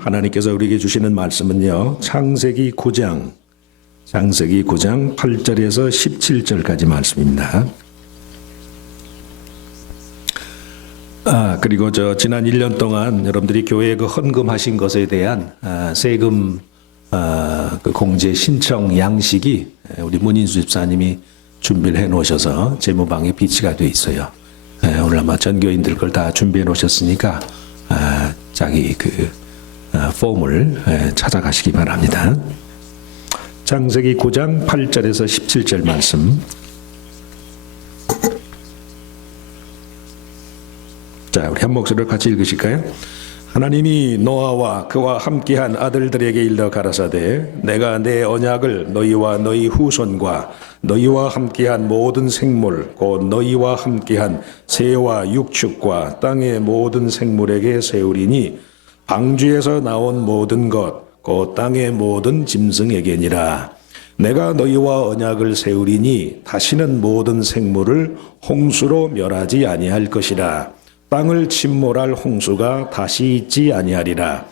하나님께서 우리에게 주시는 말씀은요, 창세기 9장 8절에서 17절까지 말씀입니다. 그리고 지난 1년 동안 여러분들이 교회에 헌금하신 것에 대한 세금 그 공제 신청 양식이 우리 문인수 집사님이 준비를 해 놓으셔서 재무방에 비치가 돼 있어요. 오늘 아마 전교인들 걸 다 준비해 놓으셨으니까 자기 폼을 찾아가시기 바랍니다. 창세기 9장 8절에서 17절 말씀. 자, 우리 한 목소리로 같이 읽으실까요? 하나님이 노아와 그와 함께한 아들들에게 일러 가라사대 내가 내 언약을 너희와 너희 후손과 너희와 함께한 모든 생물 곧 너희와 함께한 새와 육축과 땅의 모든 생물에게 세우리니 방주에서 나온 모든 것 곧 땅의 모든 짐승에게니라. 내가 너희와 언약을 세우리니 다시는 모든 생물을 홍수로 멸하지 아니할 것이라. 땅을 침몰할 홍수가 다시 있지 아니하리라.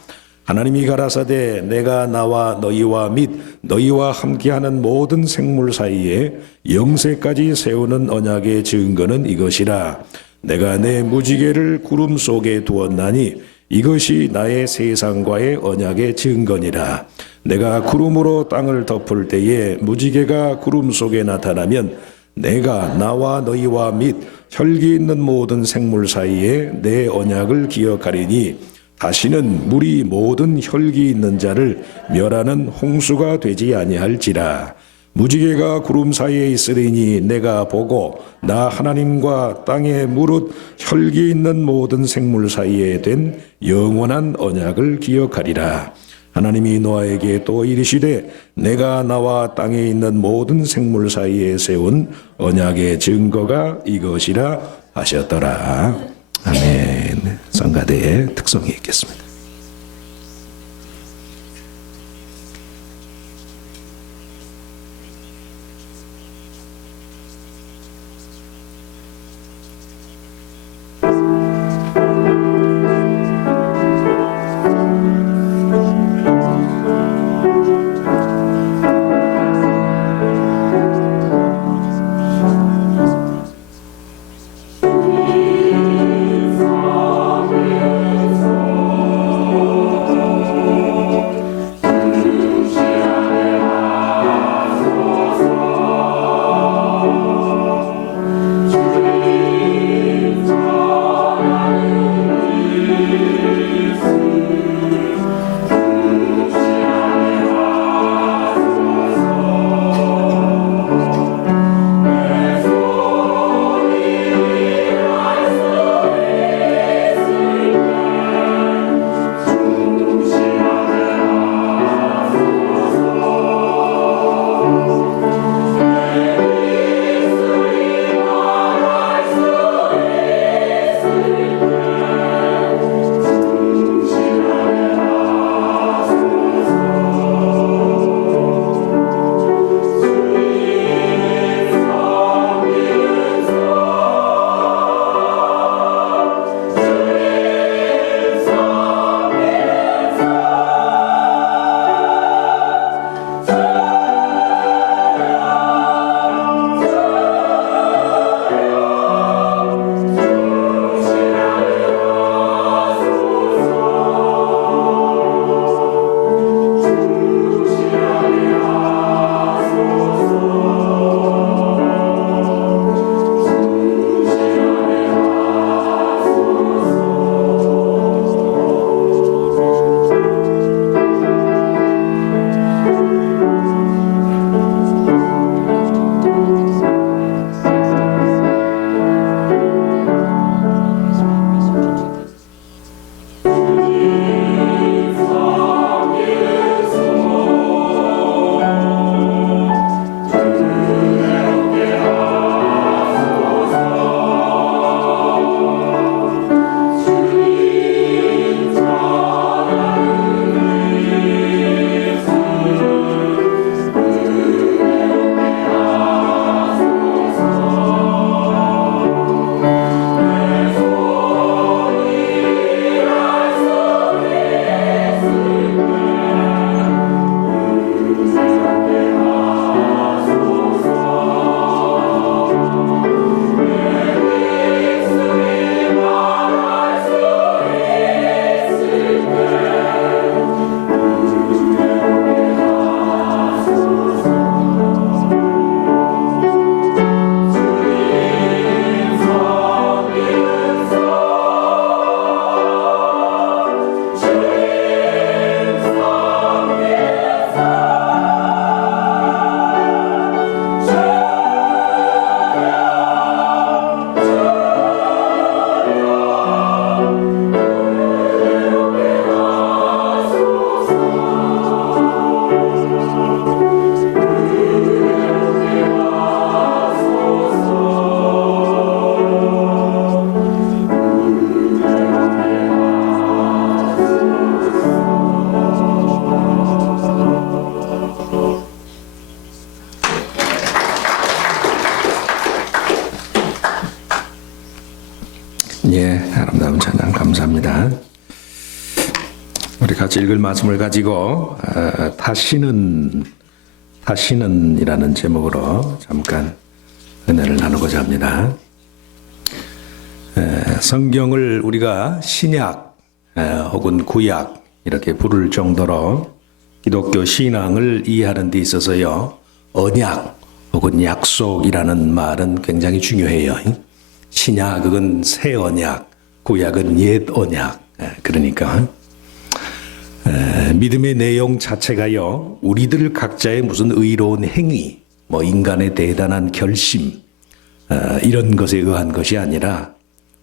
하나님이 가라사대 내가 나와 너희와 및 너희와 함께하는 모든 생물 사이에 영세까지 세우는 언약의 증거는 이것이라. 내가 내 무지개를 구름 속에 두었나니 이것이 나의 세상과의 언약의 증거니라. 내가 구름으로 땅을 덮을 때에 무지개가 구름 속에 나타나면 내가 나와 너희와 및 혈기 있는 모든 생물 사이에 내 언약을 기억하리니 다시는 물이 모든 혈기 있는 자를 멸하는 홍수가 되지 아니할지라. 무지개가 구름 사이에 있으리니 내가 보고 나 하나님과 땅에 무릇 혈기 있는 모든 생물 사이에 된 영원한 언약을 기억하리라. 하나님이 노아에게 또 이르시되 내가 나와 땅에 있는 모든 생물 사이에 세운 언약의 증거가 이것이라 하셨더라. 아멘. 성가대의 특성이 있겠습니다. 우리 같이 읽을 말씀을 가지고 다시는이라는 제목으로 잠깐 은혜를 나누고자 합니다. 성경을 우리가 신약 혹은 구약 이렇게 부를 정도로 기독교 신앙을 이해하는 데 있어서요, 언약 혹은 약속이라는 말은 굉장히 중요해요. 신약은 새 언약, 구약은 옛 언약. 그러니까 믿음의 내용 자체가요, 우리들 각자의 무슨 의로운 행위, 인간의 대단한 결심, 이런 것에 의한 것이 아니라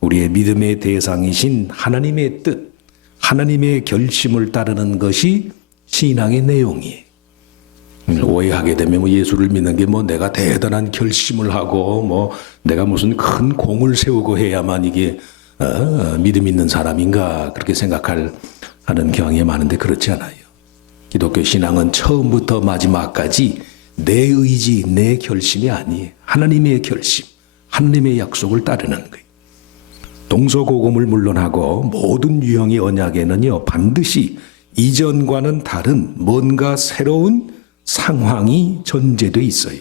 우리의 믿음의 대상이신 하나님의 뜻, 하나님의 결심을 따르는 것이 신앙의 내용이에요. 오해하게 되면 예수를 믿는 게 내가 대단한 결심을 하고 내가 무슨 큰 공을 세우고 해야만 이게 믿음 있는 사람인가 그렇게 생각하는 경향이 많은데 그렇지 않아요. 기독교 신앙은 처음부터 마지막까지 내 의지, 내 결심이 아니에요. 하나님의 결심, 하나님의 약속을 따르는 거예요. 동서고금을 물론하고 모든 유형의 언약에는요, 반드시 이전과는 다른 뭔가 새로운 상황이 전제되어 있어요.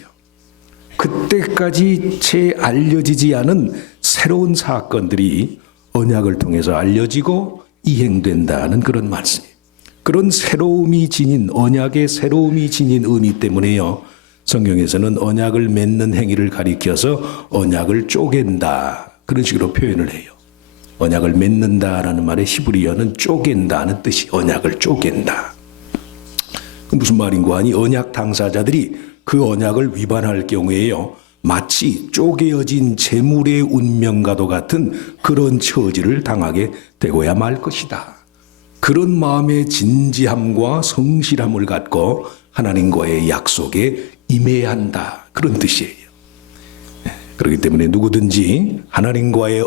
그때까지 채 알려지지 않은 새로운 사건들이 언약을 통해서 알려지고 이행된다는 그런 말씀이에요. 그런 새로움이 지닌, 언약의 새로움이 지닌 의미 때문에요, 성경에서는 언약을 맺는 행위를 가리켜서 언약을 쪼갠다 그런 식으로 표현을 해요. 언약을 맺는다라는 말의 히브리어는 쪼갠다는 뜻이 언약을 쪼갠다. 무슨 말인고 하니 언약 당사자들이 그 언약을 위반할 경우에요, 마치 쪼개어진 재물의 운명과도 같은 그런 처지를 당하게 되고야 말 것이다. 그런 마음의 진지함과 성실함을 갖고 하나님과의 약속에 임해야 한다, 그런 뜻이에요. 그렇기 때문에 누구든지 하나님과의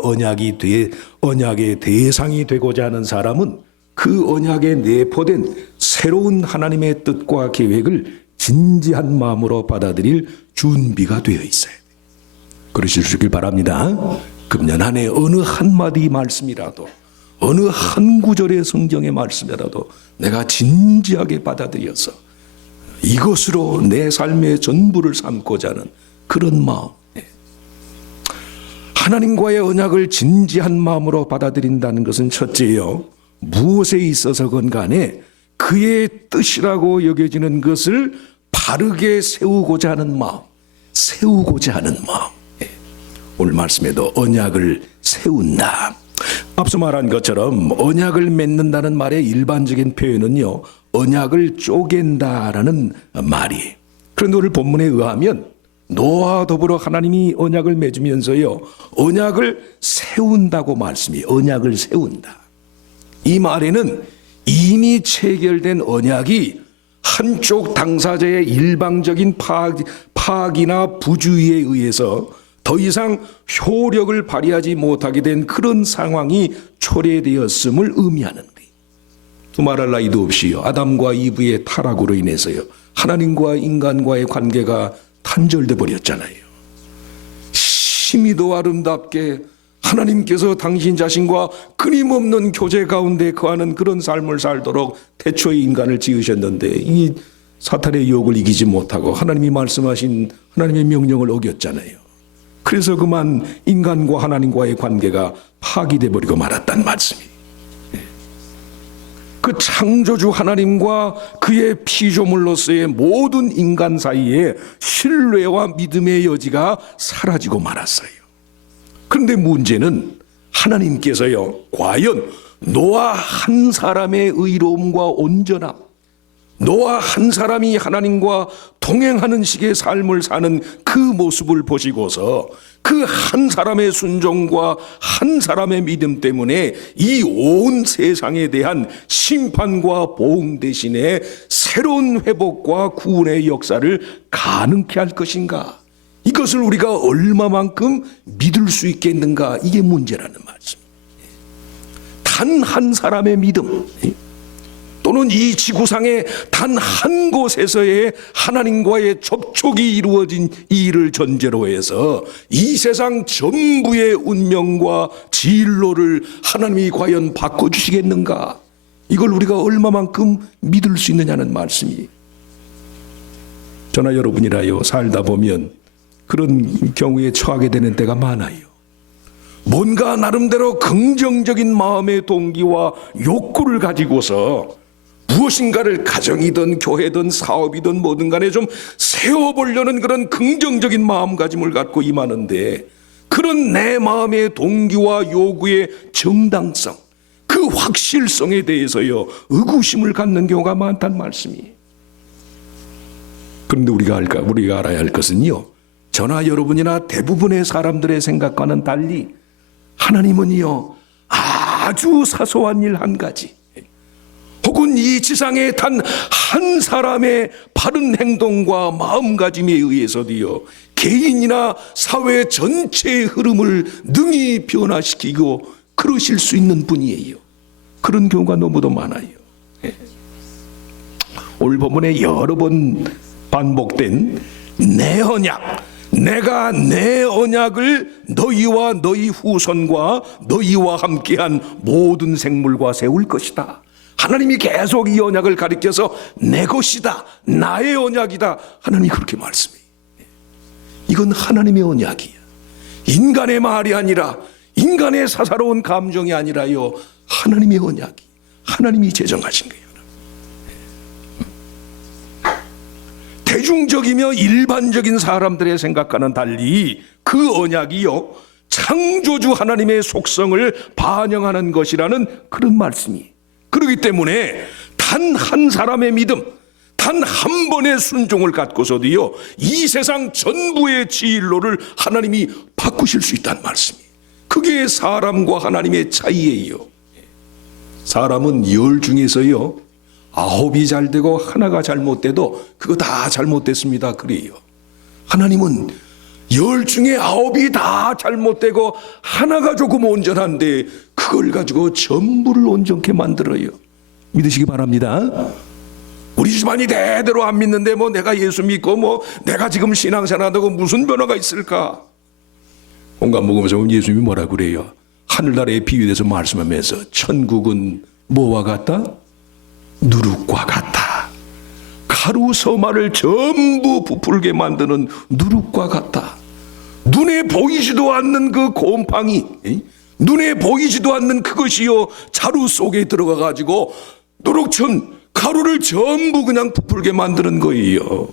언약의 대상이 되고자 하는 사람은 그 언약에 내포된 새로운 하나님의 뜻과 계획을 진지한 마음으로 받아들일 준비가 되어 있어요. 그러실 수 있길 바랍니다. 금년 한 해 어느 한마디 말씀이라도, 어느 한 구절의 성경의 말씀이라도 내가 진지하게 받아들여서 이것으로 내 삶의 전부를 삼고자 하는 그런 마음, 하나님과의 언약을 진지한 마음으로 받아들인다는 것은 첫째요, 무엇에 있어서건 간에 그의 뜻이라고 여겨지는 것을 바르게 세우고자 하는 마음, 오늘 말씀에도 언약을 세운다. 앞서 말한 것처럼 언약을 맺는다는 말의 일반적인 표현은요, 언약을 쪼갠다라는 말이에요. 그런데 오늘 본문에 의하면 노아와 더불어 하나님이 언약을 맺으면서요, 언약을 세운다고 말씀이, 언약을 세운다. 이 말에는 이미 체결된 언약이 한쪽 당사자의 일방적인 파악이나 부주의에 의해서 더 이상 효력을 발휘하지 못하게 된 그런 상황이 초래되었음을 의미하는 거예요. 두말할 나위도 없이요, 아담과 이브의 타락으로 인해서요, 하나님과 인간과의 관계가 단절돼 버렸잖아요. 심히도 아름답게 하나님께서 당신 자신과 끊임없는 교제 가운데 거하는 그런 삶을 살도록 태초에 인간을 지으셨는데 이 사탄의 유혹을 이기지 못하고 하나님이 말씀하신 하나님의 명령을 어겼잖아요. 그래서 그만 인간과 하나님과의 관계가 파기돼 버리고 말았단 말씀이에요. 그 창조주 하나님과 그의 피조물로서의 모든 인간 사이에 신뢰와 믿음의 여지가 사라지고 말았어요. 그런데 문제는 하나님께서요, 과연 노아 한 사람의 의로움과 온전함, 노아 한 사람이 하나님과 동행하는 식의 삶을 사는 그 모습을 보시고서 그 한 사람의 순종과 한 사람의 믿음 때문에 이 온 세상에 대한 심판과 보응 대신에 새로운 회복과 구원의 역사를 가능케 할 것인가? 이것을 우리가 얼마만큼 믿을 수 있겠는가? 이게 문제라는 말씀. 단 한 사람의 믿음, 또는 이 지구상의 단 한 곳에서의 하나님과의 접촉이 이루어진 이 일을 전제로 해서 이 세상 전부의 운명과 진로를 하나님이 과연 바꿔주시겠는가? 이걸 우리가 얼마만큼 믿을 수 있느냐는 말씀이. 저나 여러분이라요, 살다 보면 그런 경우에 처하게 되는 때가 많아요. 뭔가 나름대로 긍정적인 마음의 동기와 욕구를 가지고서 무엇인가를 가정이든 교회든 사업이든 뭐든 간에 좀 세워보려는 그런 긍정적인 마음가짐을 갖고 임하는데, 그런 내 마음의 동기와 요구의 정당성, 그 확실성에 대해서요 의구심을 갖는 경우가 많다는 말씀이에요. 그런데 우리가 알아야 할 것은요, 저나 여러분이나 대부분의 사람들의 생각과는 달리 하나님은요 아주 사소한 일 한 가지, 혹은 이 지상에 단 한 사람의 바른 행동과 마음가짐에 의해서도요 개인이나 사회 전체의 흐름을 능히 변화시키고 그러실 수 있는 분이에요. 그런 경우가 너무도 많아요. 오늘 본문에 여러 번 반복된 내 언약, 내가 내 언약을 너희와 너희 후손과 너희와 함께한 모든 생물과 세울 것이다. 하나님이 계속 이 언약을 가리켜서 내 것이다, 나의 언약이다, 하나님이 그렇게 말씀해요. 이건 하나님의 언약이야. 인간의 말이 아니라, 인간의 사사로운 감정이 아니라요 하나님의 언약이, 하나님이 제정하신 거예요. 대중적이며 일반적인 사람들의 생각과는 달리 그 언약이요 창조주 하나님의 속성을 반영하는 것이라는 그런 말씀이. 그렇기 때문에 단 한 사람의 믿음, 단 한 번의 순종을 갖고서도요 이 세상 전부의 진로를 하나님이 바꾸실 수 있다는 말씀이에요. 그게 사람과 하나님의 차이예요. 사람은 10 중에서요 9이 잘 되고 하나가 잘못돼도 그거 다 잘못됐습니다 그래요. 하나님은 10 중에 9이 다 잘못되고 하나가 조금 온전한데 그걸 가지고 전부를 온전케 만들어요. 믿으시기 바랍니다. 우리 집안이 대대로 안 믿는데 뭐 내가 예수 믿고 뭐 내가 지금 신앙생활하고 무슨 변화가 있을까? 온갖 먹으면서 예수님이 뭐라 그래요? 하늘나라에 비유돼서 말씀하면서 천국은 뭐와 같다? 누룩과 같다. 가루 서마를 전부 부풀게 만드는 누룩과 같다. 눈에 보이지도 않는 그 곰팡이, 눈에 보이지도 않는 그것이요 자루 속에 들어가 가지고 누룩천 가루를 전부 그냥 부풀게 만드는 거예요.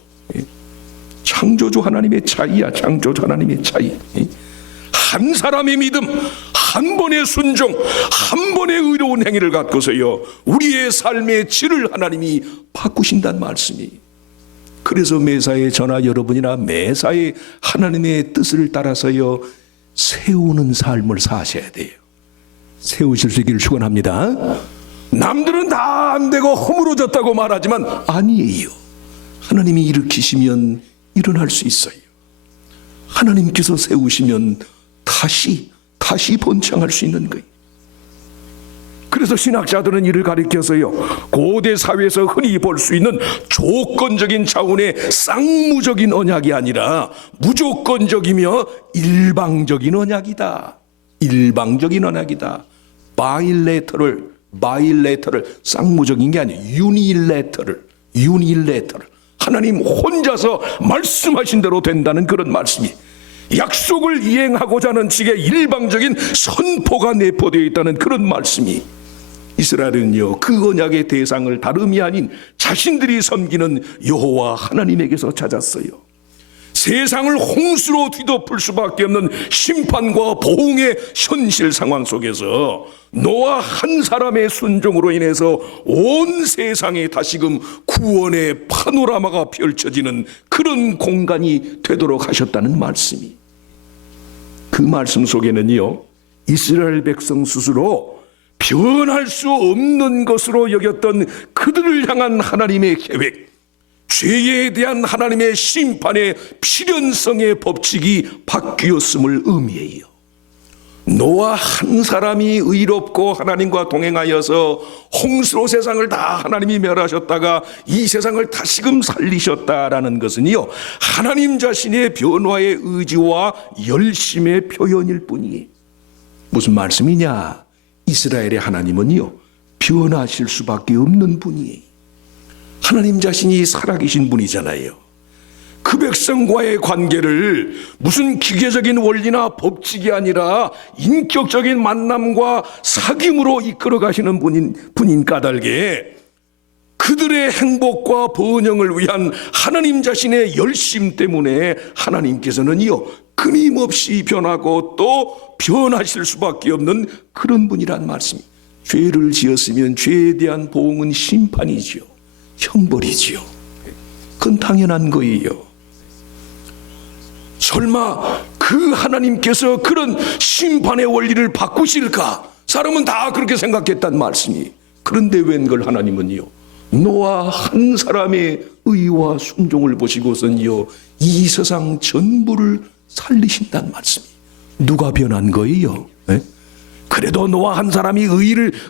창조주 하나님의 차이야. 창조주 하나님의 차이. 한 사람의 믿음, 한 번의 순종, 한 번의 의로운 행위를 갖고서요 우리의 삶의 질을 하나님이 바꾸신다는 말씀이. 그래서 매사에 저나 여러분이나 매사에 하나님의 뜻을 따라서요 세우는 삶을 사셔야 돼요. 세우실 수 있기를 축원합니다. 남들은 다 안 되고 허물어졌다고 말하지만 아니에요. 하나님이 일으키시면 일어날 수 있어요. 하나님께서 세우시면 다시 번창할 수 있는 거예요. 그래서 신학자들은 이를 가리켜서요 고대 사회에서 흔히 볼 수 있는 조건적인 차원의 쌍무적인 언약이 아니라 무조건적이며 일방적인 언약이다. 일방적인 언약이다. 바일레터럴, 쌍무적인 게 아니에요. 유니레터럴. 하나님 혼자서 말씀하신 대로 된다는 그런 말씀이, 약속을 이행하고자 하는 측의 일방적인 선포가 내포되어 있다는 그런 말씀이. 이스라엘은요 그 언약의 대상을 다름이 아닌 자신들이 섬기는 여호와 하나님에게서 찾았어요. 세상을 홍수로 뒤덮을 수밖에 없는 심판과 보응의 현실 상황 속에서 노아 한 사람의 순종으로 인해서 온 세상에 다시금 구원의 파노라마가 펼쳐지는 그런 공간이 되도록 하셨다는 말씀이. 그 말씀 속에는요 이스라엘 백성 스스로 변할 수 없는 것으로 여겼던 그들을 향한 하나님의 계획, 죄에 대한 하나님의 심판의 필연성의 법칙이 바뀌었음을 의미해요. 노아 한 사람이 의롭고 하나님과 동행하여서 홍수로 세상을 다 하나님이 멸하셨다가 이 세상을 다시금 살리셨다라는 것은요 하나님 자신의 변화의 의지와 열심의 표현일 뿐이에요. 무슨 말씀이냐? 이스라엘의 하나님은요 변하실 수밖에 없는 분이에요. 하나님 자신이 살아계신 분이잖아요. 그 백성과의 관계를 무슨 기계적인 원리나 법칙이 아니라 인격적인 만남과 사귐으로 이끌어 가시는 분인 까닭에 그들의 행복과 번영을 위한 하나님 자신의 열심 때문에 하나님께서는요, 끊임없이 변하고 또 변하실 수밖에 없는 그런 분이란 말씀입니다. 죄를 지었으면 죄에 대한 보응은 심판이지요, 형벌이지요. 그건 당연한 거예요. 설마 그 하나님께서 그런 심판의 원리를 바꾸실까? 사람은 다 그렇게 생각했단 말씀이. 그런데 웬걸 하나님은요, 노아 한 사람의 의와 순종을 보시고선요, 이 세상 전부를 살리신단 말씀이. 누가 변한 거예요? 네? 그래도 노아 한 사람이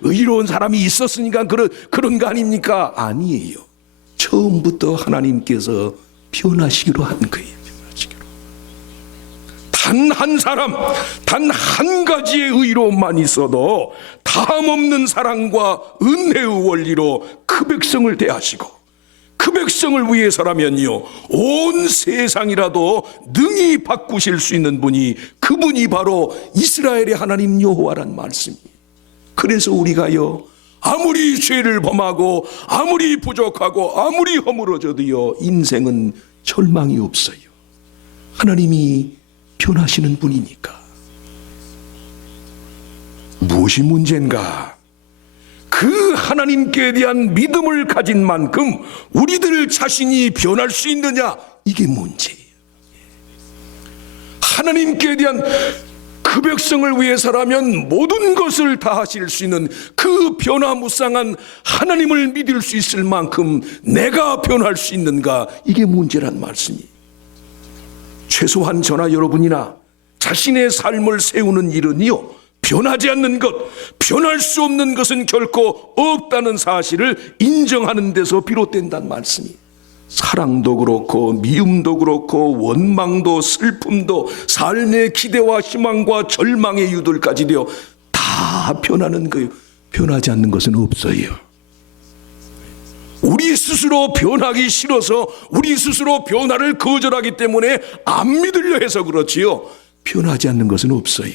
의로운 사람이 있었으니까 그런 거 아닙니까? 아니에요. 처음부터 하나님께서 변하시기로 한 거예요. 단 한 사람, 단 한 가지의 의로움만 있어도 다함없는 사랑과 은혜의 원리로 그 백성을 대하시고, 그 백성을 위해서라면요, 온 세상이라도 능히 바꾸실 수 있는 분이, 그분이 바로 이스라엘의 하나님 여호와란 말씀이에요. 그래서 우리가요, 아무리 죄를 범하고 아무리 부족하고 아무리 허물어져도요, 인생은 절망이 없어요. 하나님이 변하시는 분이니까. 무엇이 문제인가? 그 하나님께 대한 믿음을 가진 만큼 우리들 자신이 변할 수 있느냐, 이게 문제예요. 하나님께 대한 그 백성을 위해서라면 모든 것을 다 하실 수 있는 그 변화무쌍한 하나님을 믿을 수 있을 만큼 내가 변할 수 있는가, 이게 문제란 말씀이에요. 최소한 저나 여러분이나 자신의 삶을 세우는 일은요, 변하지 않는 것, 변할 수 없는 것은 결코 없다는 사실을 인정하는 데서 비롯된다는 말씀이. 사랑도 그렇고 미움도 그렇고 원망도 슬픔도 삶의 기대와 희망과 절망의 이유들까지도 다 변하는 거예요. 변하지 않는 것은 없어요. 우리 스스로 변하기 싫어서 우리 스스로 변화를 거절하기 때문에 안 믿으려 해서 그렇지요, 변하지 않는 것은 없어요.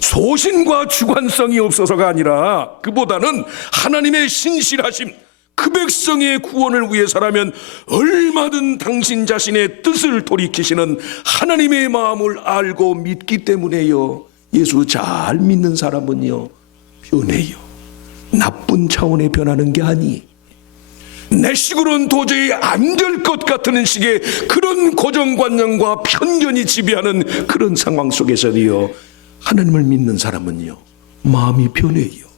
소신과 주관성이 없어서가 아니라 그보다는 하나님의 신실하심, 그 백성의 구원을 위해서라면 얼마든 당신 자신의 뜻을 돌이키시는 하나님의 마음을 알고 믿기 때문에요, 예수 잘 믿는 사람은요, 변해요. 나쁜 차원의 변하는 게 아니, 내 식으로는 도저히 안 될 것 같은 식의 그런 고정관념과 편견이 지배하는 그런 상황 속에서도요, 하나님을 믿는 사람은요, 마음이 변해요.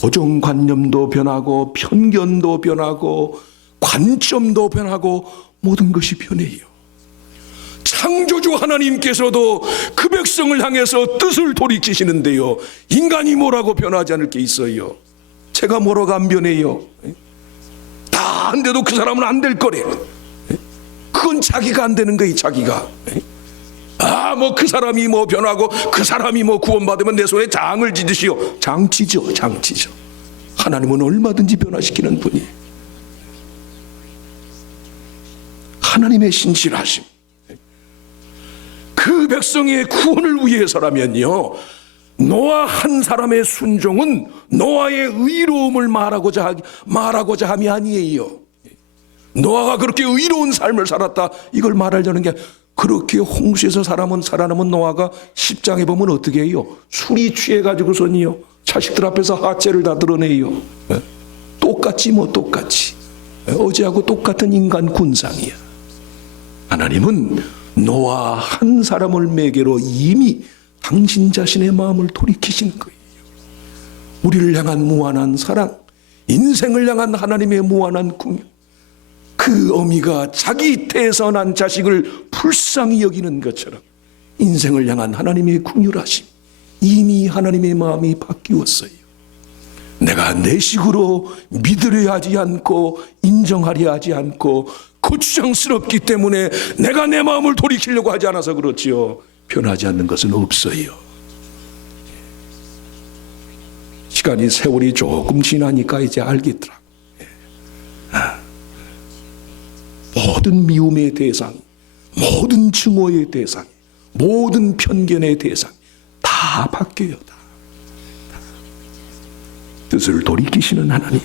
고정관념도 변하고 편견도 변하고 관점도 변하고 모든 것이 변해요. 창조주 하나님께서도 그 백성을 향해서 뜻을 돌이키시는데요, 인간이 뭐라고 변하지 않을 게 있어요? 제가 뭐라고 안 변해요? 다 안 돼도 그 사람은 안 될 거래. 그건 자기가 안 되는 거예요, 자기가. 뭐 그 사람이 뭐 변하고 그 사람이 뭐 구원받으면 내 손에 장을 지듯이요. 장치죠, 장치죠. 하나님은 얼마든지 변화시키는 분이에요. 하나님의 신실하심, 그 백성의 구원을 위해서라면요, 노아 한 사람의 순종은 노아의 의로움을 말하고자 함이 아니에요. 노아가 그렇게 의로운 삶을 살았다, 이걸 말하려는 게, 그렇게 홍수에서 살아남은 노아가 10장에 보면 어떻게 해요? 술이 취해가지고선이요, 자식들 앞에서 하체를 다 드러내요. 똑같지 뭐, 똑같이. 어제하고 똑같은 인간 군상이야. 하나님은 노아 한 사람을 매개로 이미 당신 자신의 마음을 돌이키신 거예요. 우리를 향한 무한한 사랑, 인생을 향한 하나님의 무한한 궁유, 그 어미가 자기 태에서 난 자식을 불쌍히 여기는 것처럼 인생을 향한 하나님의 궁유하심, 이미 하나님의 마음이 바뀌었어요. 내가 내 식으로 믿으려 하지 않고 인정하려 하지 않고 거추장스럽기 때문에 내가 내 마음을 돌이키려고 하지 않아서 그렇지요, 변하지 않는 것은 없어요. 시간이 세월이 조금 지나니까 이제 알겠더라고. 모든 미움의 대상, 모든 증오의 대상, 모든 편견의 대상 다 바뀌어요. 다. 뜻을 돌이키시는 하나님.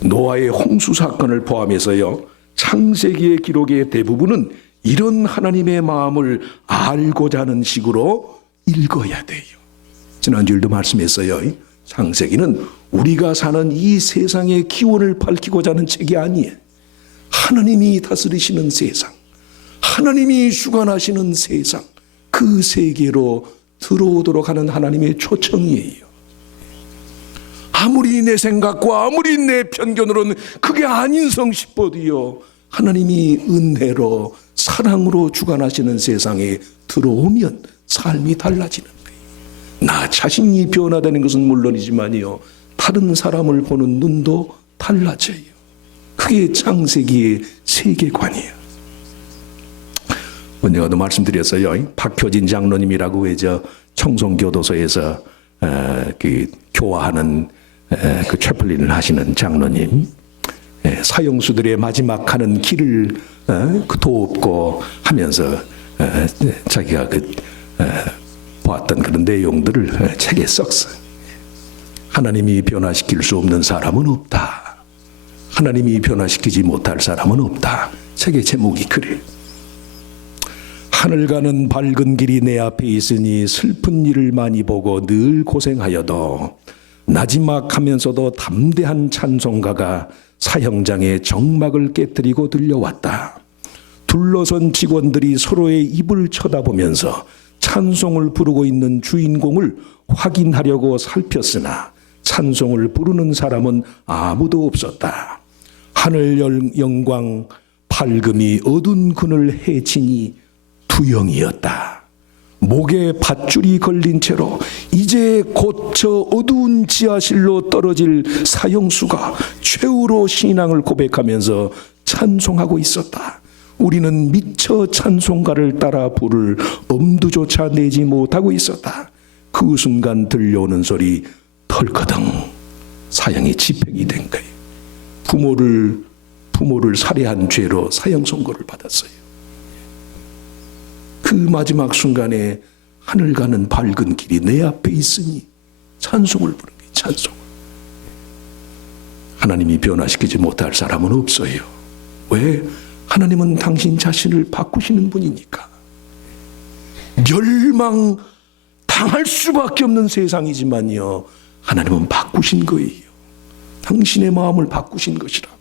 노아의 홍수 사건을 포함해서요, 창세기의 기록의 대부분은 이런 하나님의 마음을 알고자 하는 식으로 읽어야 돼요. 지난주에도 말씀했어요. 창세기는 우리가 사는 이 세상의 기원을 밝히고자 하는 책이 아니에요. 하나님이 다스리시는 세상, 하나님이 주관하시는 세상, 그 세계로 들어오도록 하는 하나님의 초청이에요. 아무리 내 생각과 아무리 내 편견으로는 그게 아닌성 싶어도요, 하나님이 은혜로 사랑으로 주관하시는 세상에 들어오면 삶이 달라지는 거예요. 나 자신이 변화되는 것은 물론이지만요, 다른 사람을 보는 눈도 달라져요. 그게 창세기의 세계관이에요. 언젠가도 말씀드렸어요. 박효진 장로님이라고 해서 청송교도소에서 그 교화하는 그 채플린을 하시는 장로님, 사형수들의 마지막 가는 길을 돕고 하면서 자기가 보았던 그런 내용들을 책에 썼어요. 하나님이 변화시킬 수 없는 사람은 없다. 하나님이 변화시키지 못할 사람은 없다. 책의 제목이 그래. 하늘 가는 밝은 길이 내 앞에 있으니 슬픈 일을 많이 보고 늘 고생하여도 나지막하면서도 담대한 찬송가가 사형장의 정막을 깨뜨리고 들려왔다. 둘러선 직원들이 서로의 입을 쳐다보면서 찬송을 부르고 있는 주인공을 확인하려고 살폈으나 찬송을 부르는 사람은 아무도 없었다. 하늘 영광 밝음이 어두운 그늘 해치니 두영이었다. 목에 밧줄이 걸린 채로 이제 곧 저 어두운 지하실로 떨어질 사형수가 최후로 신앙을 고백하면서 찬송하고 있었다. 우리는 미처 찬송가를 따라 부를 엄두조차 내지 못하고 있었다. 그 순간 들려오는 소리, 털커덩. 사형이 집행이 된 거예요. 부모를 살해한 죄로 사형 선고를 받았어요. 그 마지막 순간에 하늘 가는 밝은 길이 내 앞에 있으니 찬송을 부르는 거예요. 찬송. 하나님이 변화시키지 못할 사람은 없어요. 왜? 하나님은 당신 자신을 바꾸시는 분이니까. 멸망 당할 수밖에 없는 세상이지만요, 하나님은 바꾸신 거예요. 당신의 마음을 바꾸신 것이라고.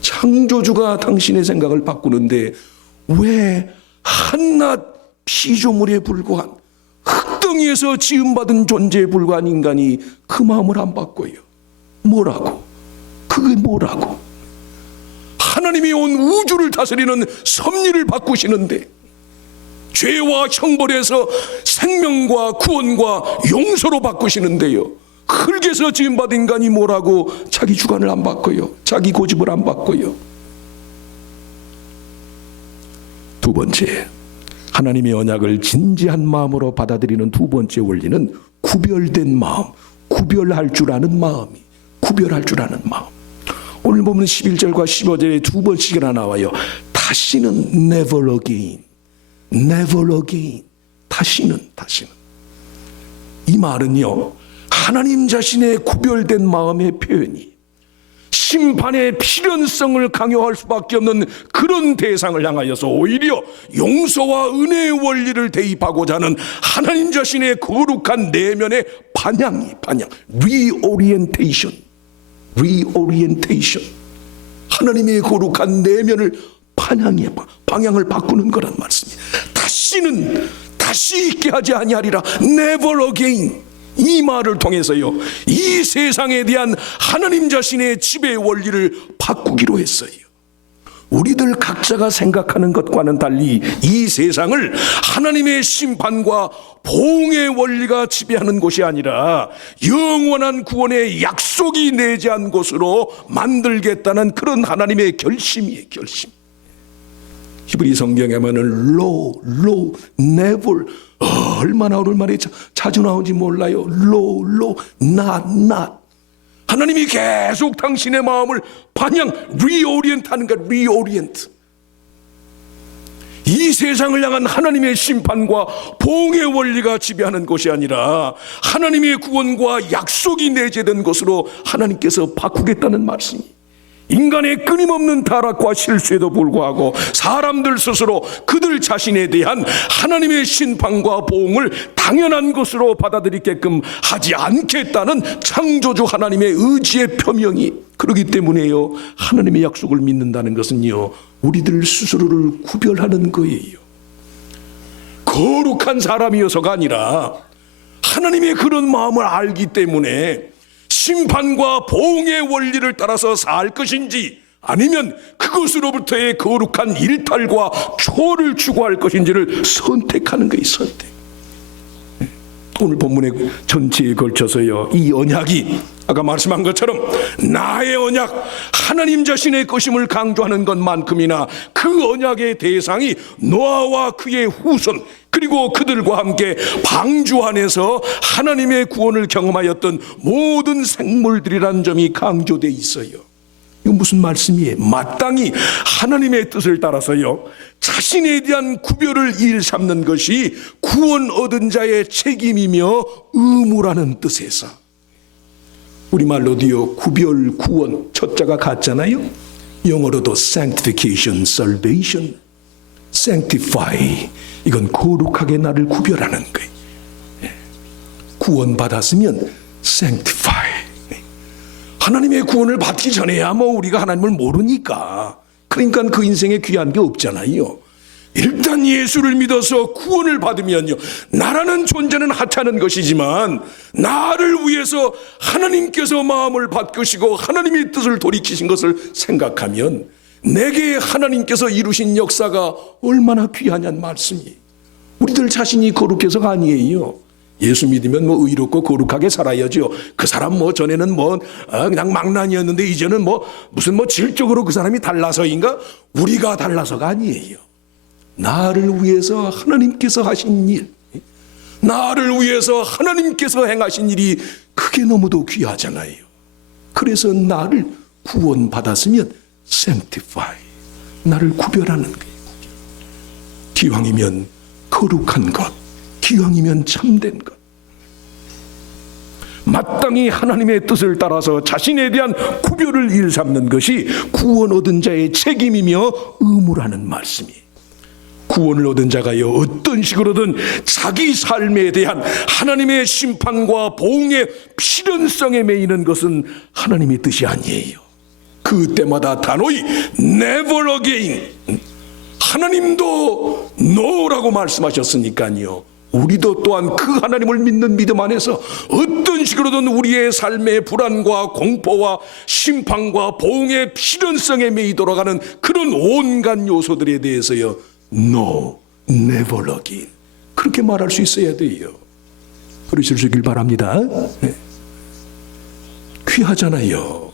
창조주가 당신의 생각을 바꾸는데 왜 한낱 피조물에 불과한 흙덩이에서 지음받은 존재에 불과한 인간이 그 마음을 안 바꿔요? 뭐라고? 그게 뭐라고? 하나님이 온 우주를 다스리는 섭리를 바꾸시는데 죄와 형벌에서 생명과 구원과 용서로 바꾸시는데요, 흙에서 지음받은 인간이 뭐라고 자기 주관을 안 바꿔요? 자기 고집을 안 바꿔요? 두 번째, 하나님의 언약을 진지한 마음으로 받아들이는 두 번째 원리는 구별된 마음, 구별할 줄 아는 마음이, 구별할 줄 아는 마음. 오늘 보면 11절과 15절에 두 번씩이나 나와요. 다시는 never again, never again. 다시는. 이 말은요, 하나님 자신의 구별된 마음의 표현이 심판의 필연성을 강요할 수밖에 없는 그런 대상을 향하여서 오히려 용서와 은혜의 원리를 대입하고자 하는 하나님 자신의 거룩한 내면의 반향, 리오리엔테이션. 하나님의 거룩한 내면을 방향을 바꾸는 거란 말씀이에요. 다시 있게 하지 아니하리라. Never again. 이 말을 통해서요, 이 세상에 대한 하나님 자신의 지배의 원리를 바꾸기로 했어요. 우리들 각자가 생각하는 것과는 달리 이 세상을 하나님의 심판과 보응의 원리가 지배하는 곳이 아니라 영원한 구원의 약속이 내재한 곳으로 만들겠다는 그런 하나님의 결심이에요. 결심. 히브리 성경에 보면은 low, never 얼마나 오랜만에 자주 나오는지 몰라요. low, not. 하나님이 계속 당신의 마음을 반향 reorient 하는 것, reorient. 이 세상을 향한 하나님의 심판과 보응의 원리가 지배하는 것이 아니라 하나님의 구원과 약속이 내재된 것으로 하나님께서 바꾸겠다는 말씀이, 인간의 끊임없는 타락과 실수에도 불구하고 사람들 스스로 그들 자신에 대한 하나님의 심판과 보응을 당연한 것으로 받아들이게끔 하지 않겠다는 창조주 하나님의 의지의 표명이, 그렇기 때문에요, 하나님의 약속을 믿는다는 것은요, 우리들 스스로를 구별하는 거예요. 거룩한 사람이어서가 아니라 하나님의 그런 마음을 알기 때문에 심판과 보응의 원리를 따라서 살 것인지 아니면 그것으로부터의 거룩한 일탈과 초를 추구할 것인지를 선택하는 거예요. 선택. 오늘 본문의 전체에 걸쳐서요, 이 언약이 아까 말씀한 것처럼 나의 언약, 하나님 자신의 것임을 강조하는 것만큼이나 그 언약의 대상이 노아와 그의 후손 그리고 그들과 함께 방주 안에서 하나님의 구원을 경험하였던 모든 생물들이라는 점이 강조되어 있어요. 이건 무슨 말씀이에요? 마땅히 하나님의 뜻을 따라서요, 자신에 대한 구별을 일삼는 것이 구원 얻은 자의 책임이며 의무라는 뜻에서, 우리말로도요, 구별, 구원, 첫자가 같잖아요. 영어로도 sanctification, salvation, sanctify, 이건 거룩하게 나를 구별하는 거예요. 구원 받았으면 sanctify, 하나님의 구원을 받기 전에야 뭐 우리가 하나님을 모르니까, 그러니까 그 인생에 귀한 게 없잖아요. 일단 예수를 믿어서 구원을 받으면요, 나라는 존재는 하찮은 것이지만 나를 위해서 하나님께서 마음을 바꾸시고 하나님의 뜻을 돌이키신 것을 생각하면 내게 하나님께서 이루신 역사가 얼마나 귀하냐는 말씀이, 우리들 자신이 거룩해서가 아니에요. 예수 믿으면 뭐 의롭고 거룩하게 살아야죠. 그 사람 뭐 전에는 뭐 그냥 망난이었는데 이제는 뭐 무슨 뭐 질적으로 그 사람이 달라서인가? 우리가 달라서가 아니에요. 나를 위해서 하나님께서 하신 일, 나를 위해서 하나님께서 행하신 일이 그게 너무도 귀하잖아요. 그래서 나를 구원받았으면 sanctify, 나를 구별하는 거예요. 기왕이면 거룩한 것, 기왕이면 참된 것, 마땅히 하나님의 뜻을 따라서 자신에 대한 구별을 일삼는 것이 구원 얻은 자의 책임이며 의무라는 말씀이에요. 구원을 얻은 자가요, 어떤 식으로든 자기 삶에 대한 하나님의 심판과 보응의 필연성에 매이는 것은 하나님의 뜻이 아니에요. 그때마다 단호히 never again, 하나님도 no라고 말씀하셨으니까요, 우리도 또한 그 하나님을 믿는 믿음 안에서 어떤 식으로든 우리의 삶의 불안과 공포와 심판과 보응의 필연성에 매이도록 하는 그런 온갖 요소들에 대해서요, no, never again, 그렇게 말할 수 있어야 돼요. 그러실 수 있길 바랍니다. 네. 귀하잖아요.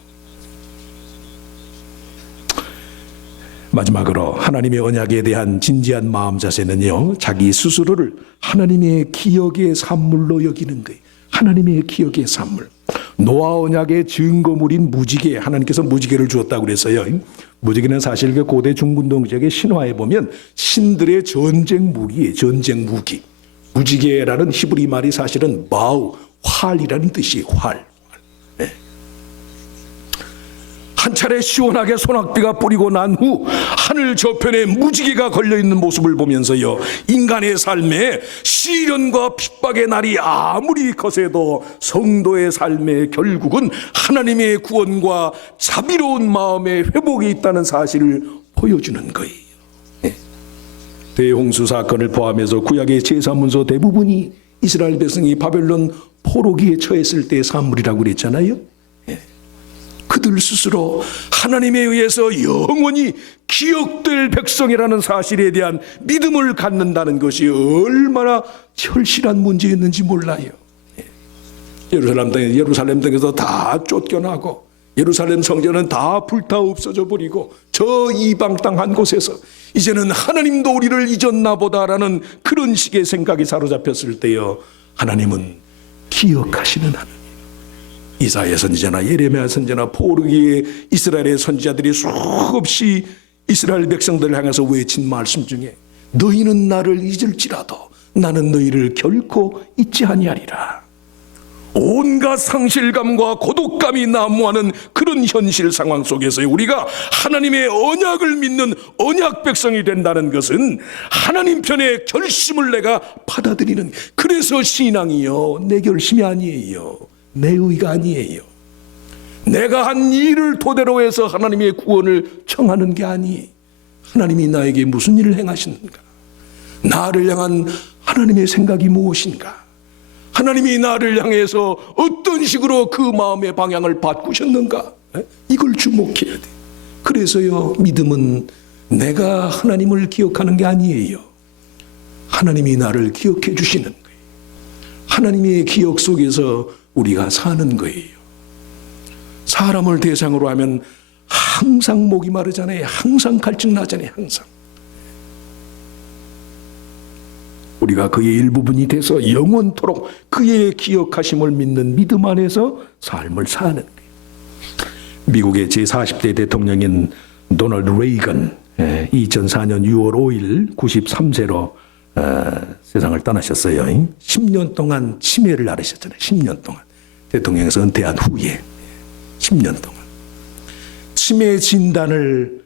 마지막으로 하나님의 언약에 대한 진지한 마음 자세는요, 자기 스스로를 하나님의 기억의 산물로 여기는 거예요. 하나님의 기억의 산물. 노아 언약의 증거물인 무지개, 하나님께서 무지개를 주었다고 그랬어요. 무지개는 사실 그 고대 중근동 지역의 신화에 보면 신들의 전쟁 무기예요. 전쟁 무기. 무지개라는 히브리 말이 사실은 바우, 활이라는 뜻이에요. 활. 네. 한 차례 시원하게 소낙비가 뿌리고 난 후 하늘 저편에 무지개가 걸려있는 모습을 보면서요, 인간의 삶에 시련과 핍박의 날이 아무리 거세도 성도의 삶의 결국은 하나님의 구원과 자비로운 마음의 회복이 있다는 사실을 보여주는 거예요. 네. 대홍수 사건을 포함해서 구약의 제사문서 대부분이 이스라엘 백성이 바벨론 포로기에 처했을 때의 산물이라고 그랬잖아요. 그들 스스로 하나님에 의해서 영원히 기억될 백성이라는 사실에 대한 믿음을 갖는다는 것이 얼마나 절실한 문제였는지 몰라요. 예루살렘 땅에서 다 쫓겨나고 예루살렘 성전은 다 불타 없어져 버리고 저 이방 땅 한 곳에서 이제는 하나님도 우리를 잊었나 보다라는 그런 식의 생각이 사로잡혔을 때요, 하나님은 기억하시는 하나님. 이사야 선지자나 예레미야 선지자나 포르기의 이스라엘의 선지자들이 수없이 이스라엘 백성들을 향해서 외친 말씀 중에 너희는 나를 잊을지라도 나는 너희를 결코 잊지 아니하리라. 온갖 상실감과 고독감이 난무하는 그런 현실 상황 속에서 우리가 하나님의 언약을 믿는 언약 백성이 된다는 것은 하나님 편의 결심을 내가 받아들이는, 그래서 신앙이요, 내 결심이 아니에요, 내 의가 아니에요, 내가 한 일을 토대로 해서 하나님의 구원을 청하는 게 아니에요. 하나님이 나에게 무슨 일을 행하시는가, 나를 향한 하나님의 생각이 무엇인가, 하나님이 나를 향해서 어떤 식으로 그 마음의 방향을 바꾸셨는가, 이걸 주목해야 돼. 그래서요, 믿음은 내가 하나님을 기억하는 게 아니에요, 하나님이 나를 기억해 주시는 거예요. 하나님의 기억 속에서 우리가 사는 거예요. 사람을 대상으로 하면 항상 목이 마르잖아요. 항상 갈증 나잖아요. 항상 우리가 그의 일부분이 돼서 영원토록 그의 기억하심을 믿는 믿음 안에서 삶을 사는 거예요. 미국의 제40대 대통령인 도널드 레이건, 2004년 6월 5일 93세로 세상을 떠나셨어요. 10년 동안 치매를 앓으셨잖아요. 10년 동안. 대통령에서 은퇴한 후에 10년 동안 치매 진단을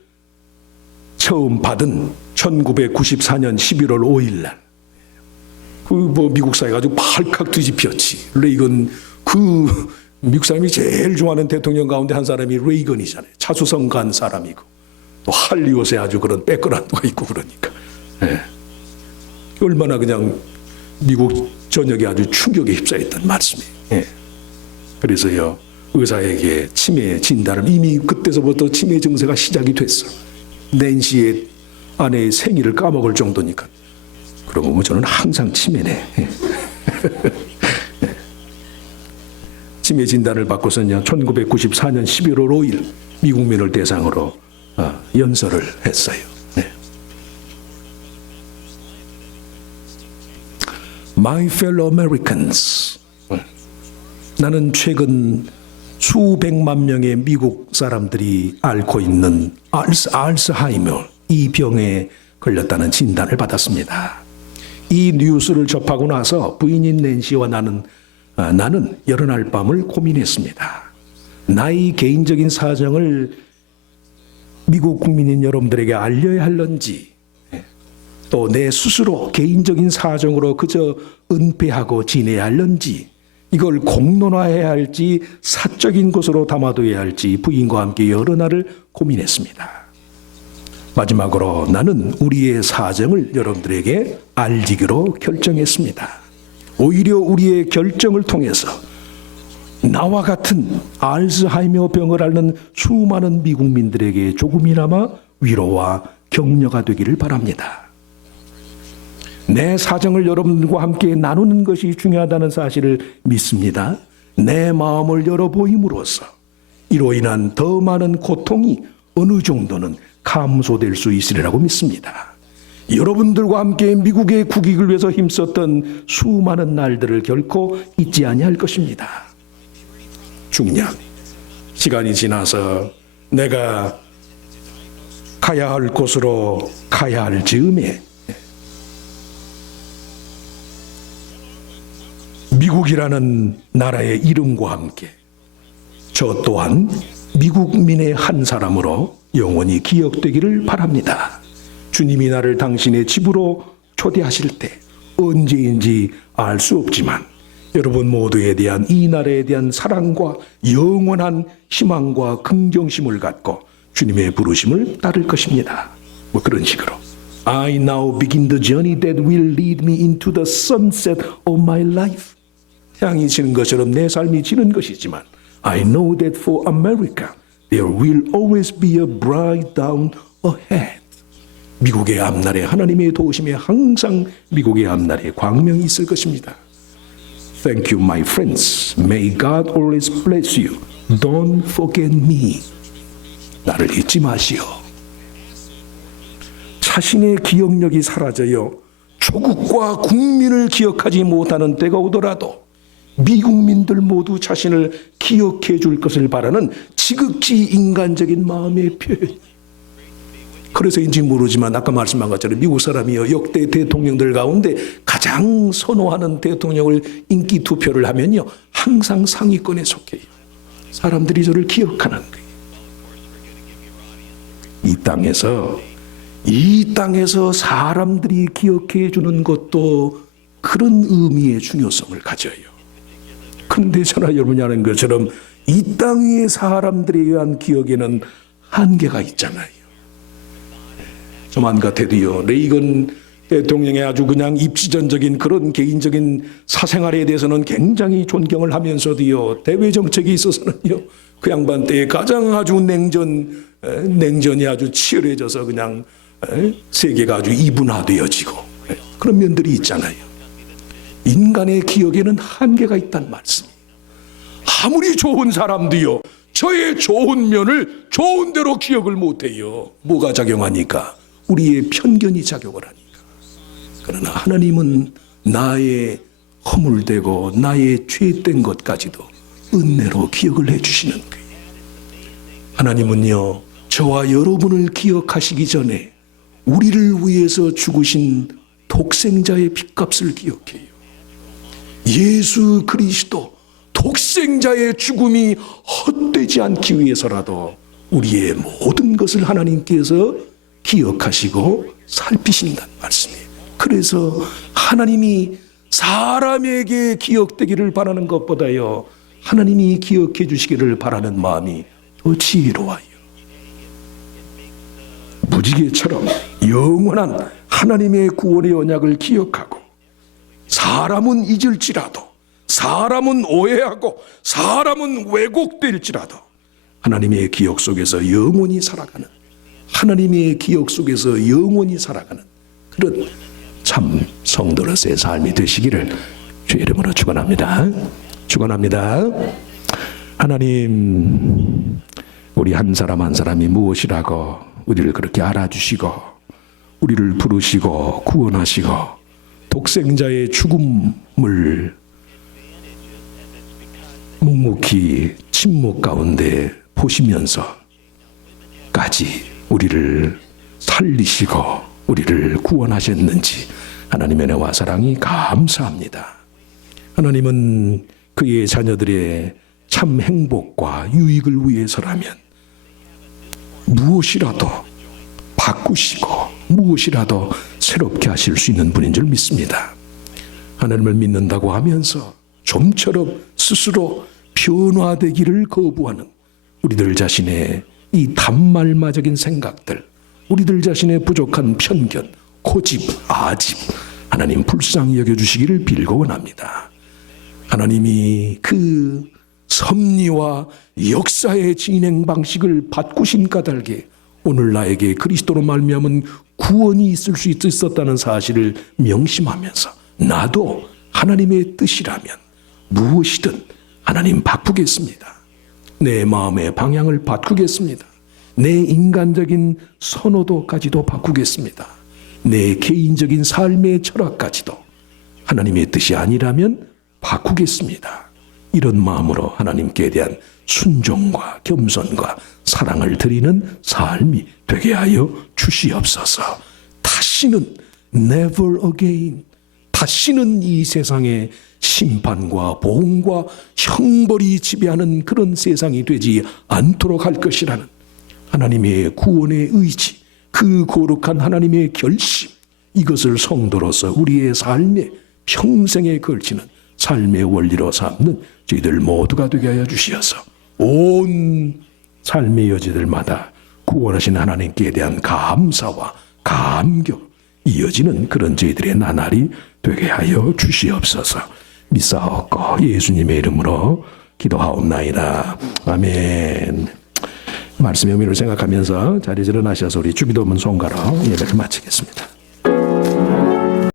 처음 받은 1994년 11월 5일 날 미국 사회가 아주 발칵 뒤집혔지. 레이건, 미국 사람이 제일 좋아하는 대통령 가운데 한 사람이 레이건이잖아요. 차수성 간 사람이고 또 할리우드에 아주 그런 백그라운드가 있고 그러니까. 얼마나 그냥 미국 전역에 아주 충격에 휩싸였던 말씀이에요. 그래서요, 의사에게 치매 진단을, 이미 그때서부터 치매 증세가 시작이 됐어. 낸시의 아내의 생일을 까먹을 정도니까. 그러고 보면 저는 항상 치매네. 치매 진단을 받고서는 1994년 11월 5일 미국민을 대상으로 연설을 했어요. My fellow Americans, 나는 최근 수백만 명의 미국 사람들이 앓고 있는 알츠하이머, 이 병에 걸렸다는 진단을 받았습니다. 이 뉴스를 접하고 나서 부인인 낸시와 나는 여러 날 밤을 고민했습니다. 나의 개인적인 사정을 미국 국민인 여러분들에게 알려야 할런지, 또 내 스스로 개인적인 사정으로 그저 은폐하고 지내야 할런지, 이걸 공론화해야 할지 사적인 것으로 담아둬야 할지 부인과 함께 여러 날을 고민했습니다. 마지막으로 나는 우리의 사정을 여러분들에게 알리기로 결정했습니다. 오히려 우리의 결정을 통해서 나와 같은 알츠하이머 병을 앓는 수많은 미국민들에게 조금이나마 위로와 격려가 되기를 바랍니다. 내 사정을 여러분들과 함께 나누는 것이 중요하다는 사실을 믿습니다. 내 마음을 열어보임으로써 이로 인한 더 많은 고통이 어느 정도는 감소될 수 있으리라고 믿습니다. 여러분들과 함께 미국의 국익을 위해서 힘썼던 수많은 날들을 결코 잊지 아니할 것입니다. 중년, 시간이 지나서 내가 가야 할 곳으로 가야 할 즈음에 미국이라는 나라의 이름과 함께 저 또한 미국민의 한 사람으로 영원히 기억되기를 바랍니다. 주님이 나를 당신의 집으로 초대하실 때 언제인지 알 수 없지만 여러분 모두에 대한 이 나라에 대한 사랑과 영원한 희망과 긍정심을 갖고 주님의 부르심을 따를 것입니다. 그런 식으로 I now begin the journey that will lead me into the sunset of my life. 태양이 지는 것처럼 내 삶이 지는 것이지만 I know that for America there will always be a bright dawn ahead. 미국의 앞날에 하나님의 도우심에 항상 미국의 앞날에 광명이 있을 것입니다. Thank you, my friends. May God always bless you. Don't forget me. 나를 잊지 마시오. 자신의 기억력이 사라져요. 조국과 국민을 기억하지 못하는 때가 오더라도 미국민들 모두 자신을 기억해 줄 것을 바라는 지극히 인간적인 마음의 표현. 그래서인지 모르지만 아까 말씀한 것처럼 미국 사람이요, 역대 대통령들 가운데 가장 선호하는 대통령을 인기 투표를 하면요, 항상 상위권에 속해요. 사람들이 저를 기억하는 거예요. 이 땅에서 사람들이 기억해 주는 것도 그런 의미의 중요성을 가져요. 그런데 저나 여러분이 아는 것처럼 이 땅 위의 사람들에 의한 기억에는 한계가 있잖아요. 저만 같아도요, 레이건 대통령의 아주 그냥 입지전적인 그런 개인적인 사생활에 대해서는 굉장히 존경을 하면서도요, 대외 정책에 있어서는요, 그 양반 때에 가장 아주 냉전이 아주 치열해져서 그냥 세계가 아주 이분화되어지고 그런 면들이 있잖아요. 인간의 기억에는 한계가 있단 말씀이에요. 아무리 좋은 사람도요, 저의 좋은 면을 좋은 대로 기억을 못해요. 뭐가 작용하니까? 우리의 편견이 작용을 하니까. 그러나 하나님은 나의 허물되고 나의 죄된 것까지도 은혜로 기억을 해주시는 거예요. 하나님은요, 저와 여러분을 기억하시기 전에 우리를 위해서 죽으신 독생자의 핏값을 기억해요. 예수 그리스도 독생자의 죽음이 헛되지 않기 위해서라도 우리의 모든 것을 하나님께서 기억하시고 살피신다는 말씀이에요. 그래서 하나님이 사람에게 기억되기를 바라는 것보다요, 하나님이 기억해 주시기를 바라는 마음이 더 지혜로워요. 무지개처럼 영원한 하나님의 구원의 언약을 기억하고, 사람은 잊을지라도, 사람은 오해하고, 사람은 왜곡될지라도 하나님의 기억 속에서 영원히 살아가는, 하나님의 기억 속에서 영원히 살아가는 그런 참 성도로서의 삶이 되시기를 주의 이름으로 축원합니다. 축원합니다. 하나님, 우리 한 사람 한 사람이 무엇이라고 우리를 그렇게 알아주시고 우리를 부르시고 구원하시고 독생자의 죽음을 묵묵히 침묵 가운데 보시면서까지 우리를 살리시고 우리를 구원하셨는지 하나님의 은혜와 사랑이 감사합니다. 하나님은 그의 자녀들의 참 행복과 유익을 위해서라면 무엇이라도 바꾸시고 무엇이라도 새롭게 하실 수 있는 분인 줄 믿습니다. 하나님을 믿는다고 하면서 좀처럼 스스로 변화되기를 거부하는 우리들 자신의 이 단말마적인 생각들, 우리들 자신의 부족한 편견, 고집, 아집, 하나님 불쌍히 여겨주시기를 빌고 원합니다. 하나님이 그 섭리와 역사의 진행 방식을 바꾸신 까닭에 오늘 나에게 그리스도로 말미암은 구원이 있을 수 있었다는 사실을 명심하면서 나도 하나님의 뜻이라면 무엇이든 하나님 바꾸겠습니다. 내 마음의 방향을 바꾸겠습니다. 내 인간적인 선호도까지도 바꾸겠습니다. 내 개인적인 삶의 철학까지도 하나님의 뜻이 아니라면 바꾸겠습니다. 이런 마음으로 하나님께 대한 순종과 겸손과 사랑을 드리는 삶이 되게 하여 주시옵소서. 다시는 never again, 다시는 이 세상에 심판과 보응과 형벌이 지배하는 그런 세상이 되지 않도록 할 것이라는 하나님의 구원의 의지, 그 거룩한 하나님의 결심, 이것을 성도로서 우리의 삶에 평생에 걸치는 삶의 원리로 삼는 저희들 모두가 되게 하여 주시어서 온 삶의 여지들마다 구원하신 하나님께 대한 감사와 감격 이어지는 그런 저희들의 나날이 되게 하여 주시옵소서. 믿사옵고 예수님의 이름으로 기도하옵나이다. 아멘. 말씀의 의미를 생각하면서 자리에 일어나셔서 우리 주기도문 송가로 예배를 마치겠습니다.